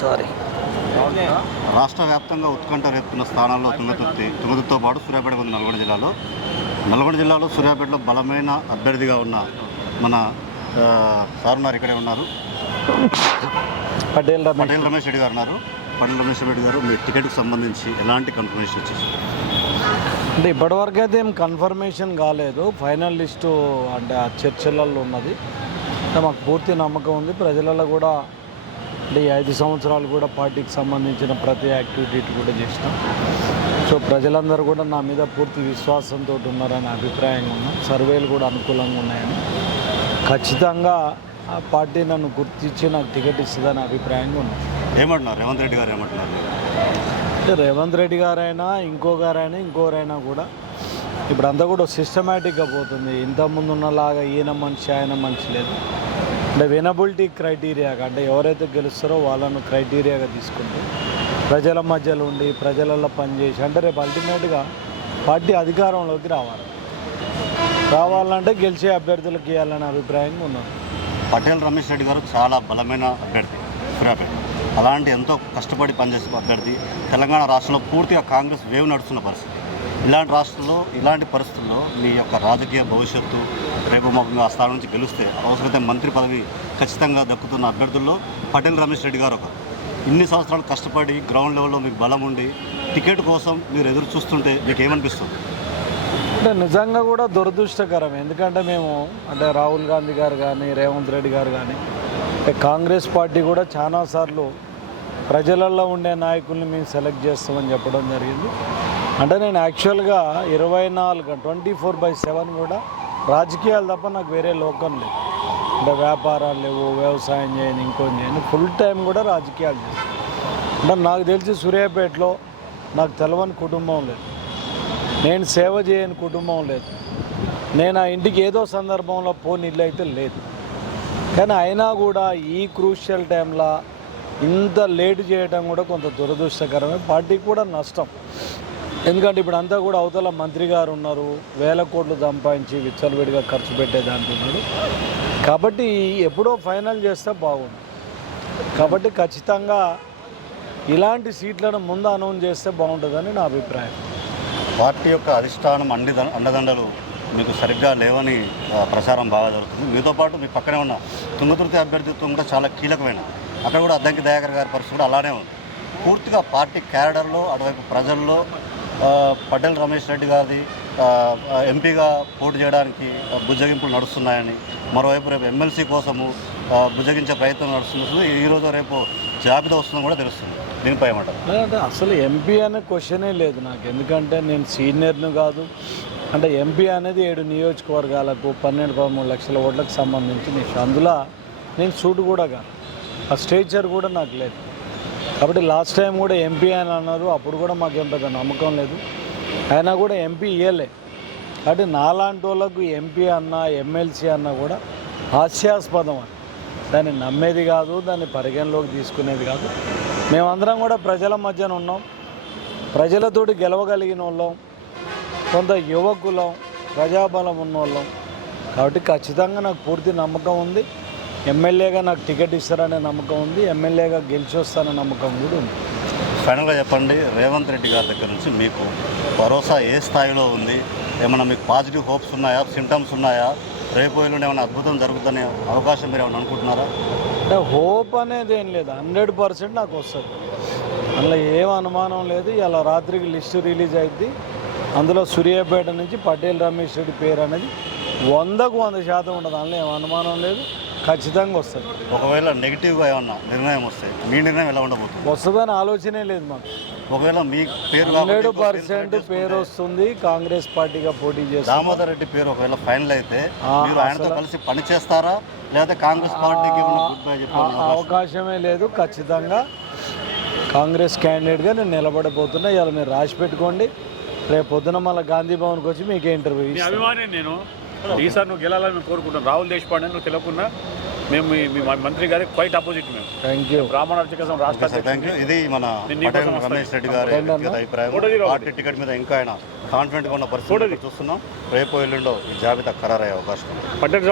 Sorry. రాష్ట్ర వ్యాప్తంగా ఉత్కంఠ రేపుతున్న స్థానాల్లో తుంగతుర్తితో పాటు సూర్యాపేట ఉంది. నల్గొండ జిల్లాలో సూర్యాపేటలో బలమైన అభ్యర్థిగా ఉన్న మన సారున్నారు ఇక్కడే ఉన్నారు. పటేల్ రమేష్ రెడ్డి గారు ఉన్నారు. పటేల్ రమేష్ రెడ్డి గారు మీ టికెట్కి సంబంధించి ఎలాంటి కన్ఫర్మేషన్ ఇచ్చేసి? అంటే ఇప్పటివరకు అయితే ఏం కన్ఫర్మేషన్ కాలేదు. ఫైనల్ లిస్టు అంటే ఆ చర్చలలో ఉన్నది. అంటే మాకు పూర్తి నమ్మకం ఉంది. ప్రజలలో కూడా అంటే ఈ 5 సంవత్సరాలు కూడా పార్టీకి సంబంధించిన ప్రతి యాక్టివిటీ కూడా చేసినాం. సో ప్రజలందరూ కూడా నా మీద పూర్తి విశ్వాసంతో ఉన్నారనే అభిప్రాయంగా ఉన్నాం. సర్వేలు కూడా అనుకూలంగా ఉన్నాయని, ఖచ్చితంగా ఆ పార్టీ నన్ను గుర్తించి నాకు టికెట్ ఇస్తుందని అభిప్రాయంగా ఉన్నాం. ఏమంటున్నారు రేవంత్ రెడ్డి గారు? ఏమంటున్నారు? రేవంత్ రెడ్డి గారైనా ఇంకోరైనా కూడా ఇప్పుడు అంతా కూడా సిస్టమేటిక్గా పోతుంది. ఇంతకుముందు ఉన్నలాగా ఈయన మనిషి ఆయన మనిషి లేదు. అంటే వినబిలిటీ క్రైటీరియాగా, అంటే ఎవరైతే గెలుస్తారో వాళ్ళను క్రైటీరియాగా తీసుకుంటూ ప్రజల మధ్యలో ఉండి ప్రజలలో పనిచేసి, అంటే రేపు అల్టిమేట్గా పార్టీ అధికారంలోకి రావాలంటే గెలిచే అభ్యర్థులకు ఇవ్వాలనే అభిప్రాయంగా ఉన్నాను. పటేల్ రమేష్ రెడ్డి గారు చాలా బలమైన అభ్యర్థి సూర్యాపేట. అలాంటి ఎంతో కష్టపడి పనిచేసే అభ్యర్థి. తెలంగాణ రాష్ట్రంలో పూర్తిగా కాంగ్రెస్ వేవ్ నడుస్తున్న పరిస్థితి. ఇలాంటి పరిస్థితుల్లో మీ యొక్క రాజకీయ భవిష్యత్తు రేపు మాకు ఆ స్థానం నుంచి గెలిస్తే అవసరమైతే మంత్రి పదవి ఖచ్చితంగా దక్కుతున్న అభ్యర్థుల్లో పటేల్ రమేష్ రెడ్డి గారు ఒకరు. ఇన్ని సంవత్సరాలు కష్టపడి గ్రౌండ్ లెవెల్లో మీకు బలం ఉండి టికెట్ కోసం మీరు ఎదురు చూస్తుంటే మీకు ఏమనిపిస్తుంది? అంటే నిజంగా కూడా దురదృష్టకరం. ఎందుకంటే మేము అంటే రాహుల్ గాంధీ గారు కానీ రేవంత్ రెడ్డి గారు కానీ కాంగ్రెస్ పార్టీ కూడా చాలాసార్లు ప్రజలలో ఉండే నాయకుల్ని మేము సెలెక్ట్ చేస్తామని చెప్పడం జరిగింది. అంటే నేను యాక్చువల్గా 24/7 కూడా రాజకీయాలు తప్ప నాకు వేరే లోకం లేదు. అంటే వ్యాపారాలు లేవు, వ్యవసాయం చేయను, చేయను, ఫుల్ టైం కూడా రాజకీయాలు చేస్తాను. అంటే నాకు తెలిసి సూర్యాపేటలో నాకు తెలవని కుటుంబం లేదు, నేను సేవ చేయని కుటుంబం లేదు, నేను ఆ ఇంటికి ఏదో సందర్భంలో పోని ఇల్లు అయితే లేదు. కానీ అయినా కూడా ఈ క్రూషియల్ టైంలో ఇంత లేట్ చేయడం కూడా కొంత దురదృష్టకరమే, పార్టీకి కూడా నష్టం. ఎందుకంటే ఇప్పుడు అంతా కూడా అవతల మంత్రి గారు ఉన్నారు, వేల కోట్లు సంపాదించి విచ్చలవిడిగా ఖర్చు పెట్టేదంటున్నాడు. కాబట్టి ఎప్పుడో ఫైనల్ చేస్తే బాగుంది. కాబట్టి ఖచ్చితంగా ఇలాంటి సీట్లను ముందు అనౌన్స్ చేస్తే బాగుంటుందని నా అభిప్రాయం. పార్టీ యొక్క అధిష్టానం అండదండలు మీకు సరిగ్గా లేవని ప్రచారం బాగా జరుగుతుంది. మీతో పాటు మీ పక్కనే ఉన్న తుంగతుర్తి అభ్యర్థిత్వం కూడా చాలా కీలకమైన, అక్కడ కూడా అద్దంకి దయాకర్ గారి పరిస్థితి కూడా అలానే ఉంది. పూర్తిగా పార్టీ క్యాడర్లో అటువైపు ప్రజల్లో పటేల్ రమేష్ రెడ్డి గారిది ఎంపీగా పోటీ చేయడానికి బుజ్జగింపులు నడుస్తున్నాయని, మరోవైపు రేపు ఎమ్మెల్సీ కోసము బుజ్జగించే ప్రయత్నం నడుస్తుంది. ఈరోజు రేపు జాబితా వస్తుందని కూడా తెలుస్తుంది. దీనిపై ఏమంటారు? అంటే అసలు ఎంపీ అనే క్వశ్చనే లేదు నాకు. ఎందుకంటే నేను సీనియర్ను కాదు. అంటే ఎంపీ అనేది 7 నియోజకవర్గాలకు 12-13 లక్షల ఓట్లకు సంబంధించిన ఇష్యూ. అందులో నేను సూటు కూడా కాదు, ఆ స్టేచర్ కూడా నాకు లేదు. కాబట్టి లాస్ట్ టైం కూడా ఎంపీ అని అన్నారు, అప్పుడు కూడా మాకేం పెద్ద నమ్మకం లేదు, అయినా కూడా ఎంపీ ఇవ్వలే. కాబట్టి నాలాంటి వాళ్ళకు ఎంపీ అన్నా ఎమ్మెల్సీ అన్నా కూడా హాస్యాస్పదం అని, దాన్ని నమ్మేది కాదు, దాన్ని పరిగణలోకి తీసుకునేది కాదు. మేమందరం కూడా ప్రజల మధ్యన ఉన్నాం, ప్రజలతోటి గెలవగలిగిన వాళ్ళం, కొంత యువకులం, ప్రజాబలం ఉన్నోళ్ళం. కాబట్టి ఖచ్చితంగా నాకు పూర్తి నమ్మకం ఉంది. ఎమ్మెల్యేగా నాకు టికెట్ ఇస్తారనే నమ్మకం ఉంది, ఎమ్మెల్యేగా గెలిచి వస్తారనే నమ్మకం కూడా ఉంది. ఫైనల్గా చెప్పండి, రేవంత్ రెడ్డి గారి దగ్గర నుంచి మీకు భరోసా ఏ స్థాయిలో ఉంది? ఏమైనా మీకు పాజిటివ్ హోప్స్ ఉన్నాయా, సింటమ్స్ ఉన్నాయా? రేపు ఎల్లుండి ఏమైనా అద్భుతం జరుగుతుందనే అవకాశం మీరు ఏమైనా అనుకుంటున్నారా? అంటే హోప్ అనేది ఏం లేదు, 100% నాకు వస్తుంది, అందులో ఏం అనుమానం లేదు. ఇలా రాత్రికి లిస్టు రిలీజ్ అయింది, అందులో సూర్యాపేట నుంచి పటేల్ రమేష్ రెడ్డి పేరు అనేది 100కు 100% ఉండదు, అందులో ఏం అనుమానం లేదు, ఖచ్చితంగా వస్తుంది. ఒకవేళ నెగిటివ్గా ఏమన్నా నిర్ణయం వస్తే మీ నిర్ణయం ఎలా ఉండబోతుంది? వస్తుందని ఆలోచనే లేదు మాకు. ఒకవేళ మీ పేరు 100% పేరు వస్తుంది, కాంగ్రెస్ పార్టీగా పోటీ చేస్తారు. దామోదర్ రెడ్డి పేరు ఒకవేళ ఫైనల్ అయితే మీరు ఆయనతో కలిసి పని చేస్తారా, లేదా కాంగ్రెస్ పార్టీకి అవకాశమే లేదు. ఖచ్చితంగా కాంగ్రెస్ క్యాండిడేట్గా నేను నిలబడబోతున్నా. ఇలా మీరు రాసి పెట్టుకోండి, రేపు పొద్దున మళ్ళీ గాంధీ భవన్కి వచ్చి మీకే ఇంటర్వ్యూ. అభిమాని నేను ఈసారి నువ్వు గెలాలని మేము కోరుకుంటున్నాం. రాహుల్ దేశపాండే నువ్వు తెలియకుండా మేము మీ మంత్రి గారికి క్వైట్ అపోజిట్. మేము థ్యాంక్ యూ. బ్రాహ్మణ అర్చక సంఘం రాష్ట్ర ఇది మన పటేల్ రమేష్ రెడ్డి గారి అభిప్రాయం. పార్టీ టికెట్ మీద ఇంకా ఆయన కాన్ఫిడెంట్గా ఉన్న పరిస్థితి చూస్తున్నాం. రేపు ఎల్లుండో ఈ జాబితా ఖరారయ్యే అవకాశం. పటేల్